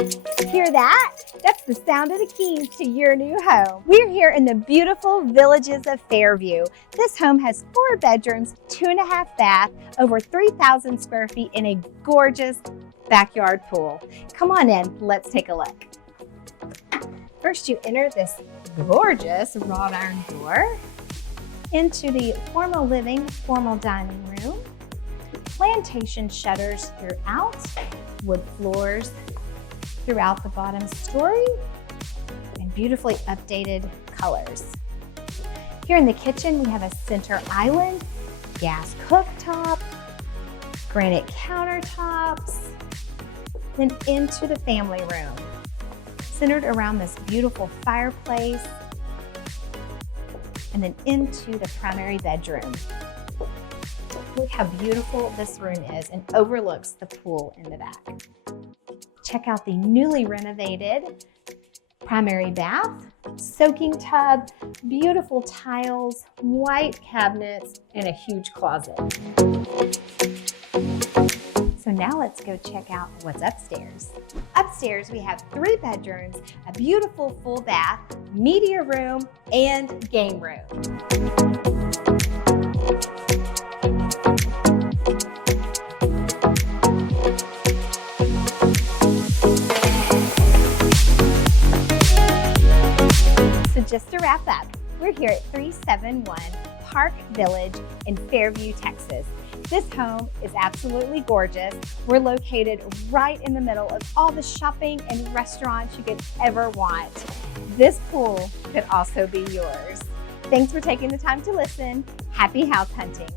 Hear that? That's the sound of the keys to your new home. We're here in the beautiful Villages of Fairview. This home has 4 bedrooms, 2.5 baths, over 3,000 square feet, and a gorgeous backyard pool. Come on in, let's take a look. First, you enter this gorgeous wrought iron door into the formal living, formal dining room. Plantation shutters throughout, wood floors throughout the bottom story, and beautifully updated colors. Here in the kitchen, we have a center island, gas cooktop, granite countertops, then into the family room, centered around this beautiful fireplace, and then into the primary bedroom. Look how beautiful this room is and overlooks the pool in the back. Check out the newly renovated primary bath, soaking tub, beautiful tiles, white cabinets, and a huge closet. So now let's go check out what's upstairs. Upstairs, we have 3 bedrooms, a beautiful full bath, media room, and game room. So just to wrap up, we're here at 371 Parkvillage in Fairview, Texas. This home is absolutely gorgeous. We're located right in the middle of all the shopping and restaurants you could ever want. This pool could also be yours. Thanks for taking the time to listen. Happy house hunting.